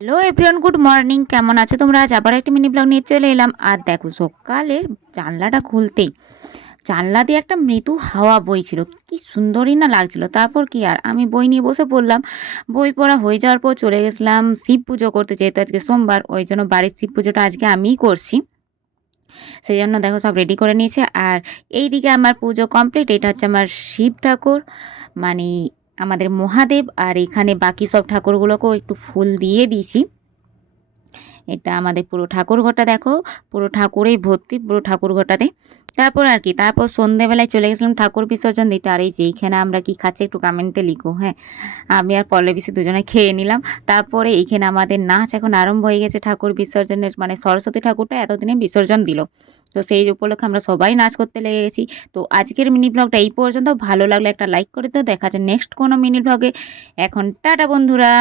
Hello everyone, good morning. কেমন আছো তোমরা? আজ আবার একটা মিনি ব্লগ নিয়ে চলে এলাম। আর দেখো, সকালের জানলাটা খুলতেই জানলা দিয়ে একটা মৃদু হাওয়া বইছিল, কি সুন্দরই না লাগছিল। তারপর কি আর, আমি বই নিয়ে বসে পড়লাম। বই পড়া হয়ে যাওয়ার পর চলে গেছিলাম শিব পুজো করতে, যেহেতু আজকে সোমবার, ওই জন্য বাড়ির শিব পুজোটা আজকে আমিই করছি। সেই জন্য দেখো সব রেডি করে নিয়েছে। আর এই দিকে আমার পুজো কমপ্লিট। এটা হচ্ছে আমার শিব ঠাকুর, মানে আমাদের মহাদেব। আর এখানে বাকি সব ঠাকুরগুলোকেও একটু ফুল দিয়ে দিয়েছি। এটা আমাদের পুরো ঠাকুর ঘরটা দেখো, পুরো ঠাকুরেই ভর্তি পুরো ঠাকুর ঘরটাতে। তারপর আর কি, তারপর সন্ধেবেলায় চলে গেছিলাম ঠাকুর বিসর্জন দিতে। আর এই যে এইখানে আমরা কি খাচ্ছি একটু কমেন্টে লিখো, হ্যাঁ। আমি আর পল্লবীসে দুজনে খেয়ে নিলাম। তারপরে এইখানে আমাদের নাচ এখন আরম্ভ হয়ে গেছে ঠাকুর বিসর্জনের, মানে সরস্বতী ঠাকুরটা এতদিনে বিসর্জন দিল, তো সেই উপলক্ষে আমরা সবাই নাচ করতে লেগে গেছি। তো আজকের মিনি ব্লগটা এই পর্যন্ত। ভালো লাগলে একটা লাইক করে দাও। দেখা যায় নেক্সট কোনো মিনি ব্লগে। এখন টাটা বন্ধুরা।